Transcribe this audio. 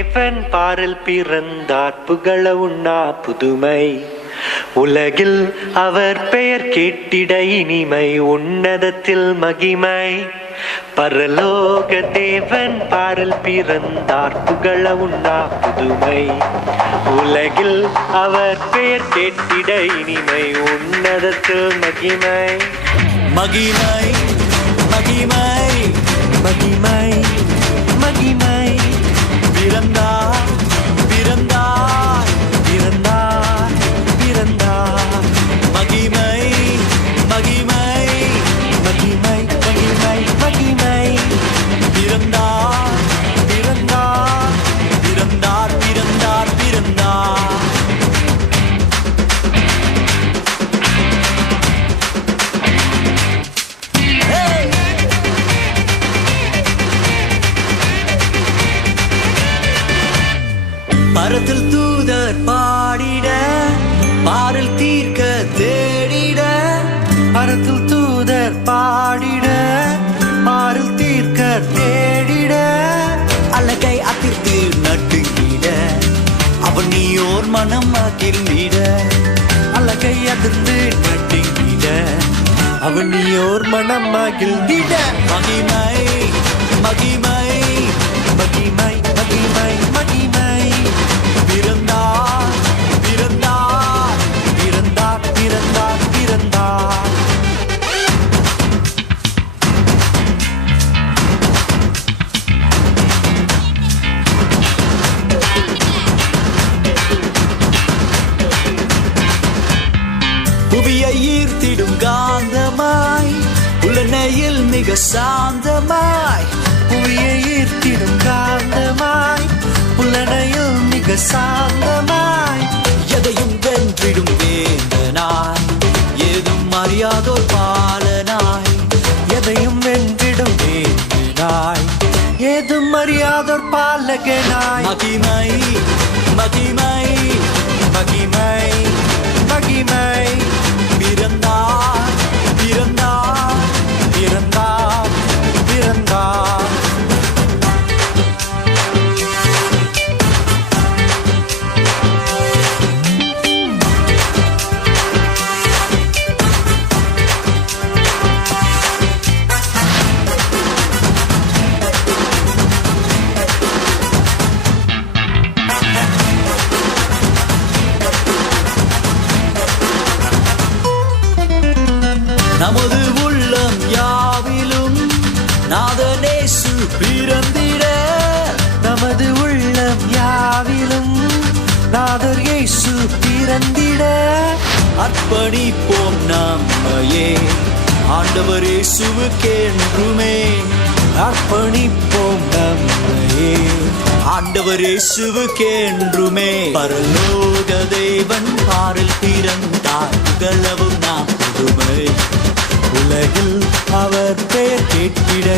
தேவன் பாரில் பிறந்தார் புகழ உண்ணா புதுமை உலகில் அவர் பெயர் கேட்டிட இனிமை உன்னதத்தில் மகிமை பரலோக தேவன் பாரில் பிறந்தார் புகழ உண்ணா புதுமை உலகில் அவர் பெயர் கேட்டிட இனிமை உன்னதத்தில் மகிமை மகிமை மகிமை மகிமை மகிமை பிறந்தார் பிறந்தார் பிறந்தார் பிறந்தார் மகிமை மகிமை மகிமை மகிமை மகிமை பிறந்தார் பிறந்தார் பிறந்தார் பிறந்தார் பிறந்தார் பரத்தில் தூதர் பாடிட பாரில் தீர்க்க தேடிட பரத்தில் தூதர் பாடிட பாரில் தீர்க்க தேடிட அழகை அதிர்த்து நட்டுங்கிட அவன் நீயோர் மனம் மகிழ்ந்திட அழகை அதிர்ந்து நட்டுங்கிட அவன் நீயோர் மனம் மகிழ்ந்திட மகிமை மகிமை மகிமை மகிமை மகிமை பிறந்தார் பிறந்தார் பிறந்தார் பிறந்தார் பிறந்தார் புவியை ஈர்த்திடும் காந்தமாய் உலனையில் மிக சாந்தமாய் புவியை ஈர்த்திடும் காந்தமாய் புலனையில் மிக சாந்தமாய் எதையும் வென்றிடும் வேந்தனாய் ஏதும் அறியாதோர் பாலனாய் எதையும் வென்றிடும் வேந்தனாய் ஏதும் அறியாதோர் பாலகனாய் மகிமை மகிமை மகிமை மகிமை பிறந்தார் பிறந்தார் பிறந்தார் பிறந்தார் நமது உள்ளம் யாவிலும் நாதனேசு பிறந்திட நமது உள்ளம் யாவிலும் நாதர் இயேசு பிறந்திட அர்ப்பணிப்போம் நம்மையே ஆண்டவர் இயேசுவுக்கென்றுமே அர்ப்பணிப்போம் நம்மையே ஆண்டவர் இயேசுவுக்கென்றுமே பரலோக தேவன் பாரில் பிறந்தார் புகழவும் நாம் புதுமை உலகில் அவர் பெயர் கேட்டிட